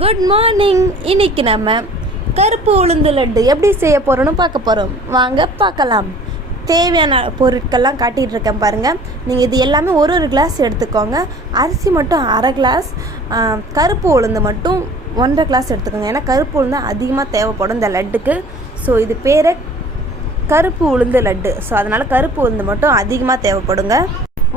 Good morning. இன்னைக்கு நம்ம கருப்பு உளுந்து லட்டு எப்படி செய்ய போகிறோன்னு பார்க்க போகிறோம். வாங்க பார்க்கலாம். தேவையான பொருட்கள்லாம் காட்டிகிட்டு இருக்கேன் பாருங்கள். நீங்கள் இது எல்லாமே ஒரு கிளாஸ் எடுத்துக்கோங்க. அரிசி மட்டும் அரை கிளாஸ், கருப்பு உளுந்து மட்டும் 1.5 கிளாஸ் எடுத்துக்கோங்க. ஏன்னா கருப்பு உளுந்து அதிகமாக தேவைப்படும் இந்த லட்டுக்கு. ஸோ இது பேர் கருப்பு உளுந்து லட்டு. ஸோ அதனால் கருப்பு உளுந்து மட்டும் அதிகமாக தேவைப்படுங்க.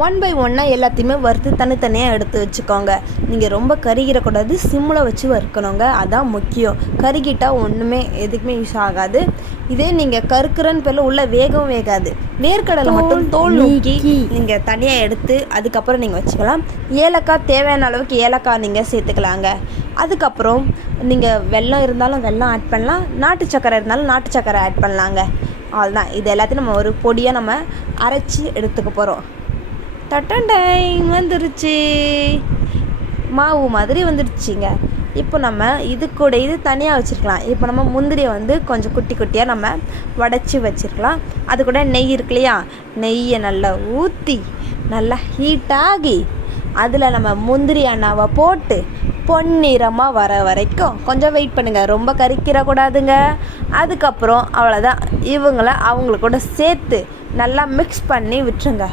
1 by 1 எல்லாத்தையுமே வறுத்து தனித்தனியாக எடுத்து வச்சுக்கோங்க. நீங்கள் ரொம்ப கருகிடக்கூடாது, சிம்மில் வச்சு வறுக்கணுங்க. அதான் முக்கியம். கருகிட்டால் ஒன்றுமே எதுக்குமே யூஸ் ஆகாது. இதே நீங்கள் கருக்குறன்னு பேரில் உள்ள வேகாது. வேர்க்கடலை மட்டும் தோல் நோக்கி நீங்கள் தனியாக எடுத்து அதுக்கப்புறம் நீங்கள் வச்சுக்கலாம். ஏலக்காய் தேவையான அளவுக்கு ஏலக்காய் நீங்கள் சேர்த்துக்கலாங்க. அதுக்கப்புறம் நீங்கள் வெல்லம் இருந்தாலும் வெல்லம் ஆட் பண்ணலாம், நாட்டு சக்கரை இருந்தாலும் நாட்டு சக்கரை ஆட் பண்ணலாங்க. அவ்வளோதான். இது எல்லாத்தையும் நம்ம ஒரு பொடியாக நம்ம அரைச்சி எடுத்துக்க போகிறோம். டைம் வந்துருச்சு, மாவு மாதிரி வந்துடுச்சுங்க. இப்போ நம்ம இது கூட இது தனியாக வச்சுருக்கலாம். இப்போ நம்ம முந்திரியை கொஞ்சம் குட்டி குட்டியாக நம்ம வடைச்சி வச்சுருக்கலாம். அது கூட நெய் இருக்கு இல்லையா, நெய்யை நல்லா ஊற்றி நல்லா ஹீட்டாகி அதில் நம்ம முந்திரி அண்ணாவை போட்டு பொன்னிறமாக வர வரைக்கும் கொஞ்சம் வெயிட் பண்ணுங்கள். ரொம்ப கறிக்கிறக்கூடாதுங்க. அதுக்கப்புறம் அவ்வளோதான். அவங்கள கூட சேர்த்து நல்லா மிக்ஸ் பண்ணி விட்டுருங்க.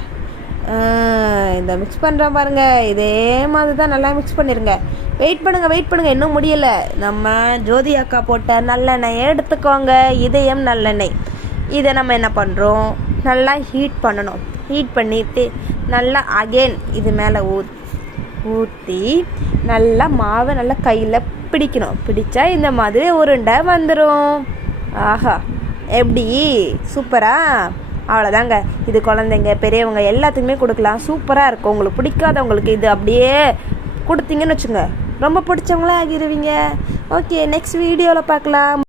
இந்த மிக்ஸ் பண்ணுறேன் பாருங்கள், இதே மாதிரி தான் நல்லா மிக்ஸ் பண்ணிடுங்க. வெயிட் பண்ணுங்கள், இன்னும் முடியலை. நம்ம ஜோதி அக்கா போட்ட நல்லெண்ணெயை எடுத்துக்கோங்க, இதயம் நல்லெண்ணெய். இதை நம்ம என்ன பண்ணுறோம், நல்லா ஹீட் பண்ணணும். ஹீட் பண்ணிட்டு நல்லா அகெயின் இது மேலே ஊற்றி நல்லா மாவை நல்லா கையில் பிடிக்கணும். பிடிச்சா இந்த மாதிரி உருண்டை வந்துடும். ஆஹா, எப்படி சூப்பரா! அவ்வளோதாங்க. இது குழந்தைங்க பெரியவங்க எல்லாத்துக்குமே கொடுக்கலாம். சூப்பராக இருக்கும். உங்களுக்கு பிடிக்காதவங்களுக்கு இது அப்படியே கொடுத்தீங்கன்னு வச்சுங்க, ரொம்ப பிடிச்சவங்களே ஆகிடுவீங்க. ஓகே, நெக்ஸ்ட் வீடியோவில் பார்க்கலாம்.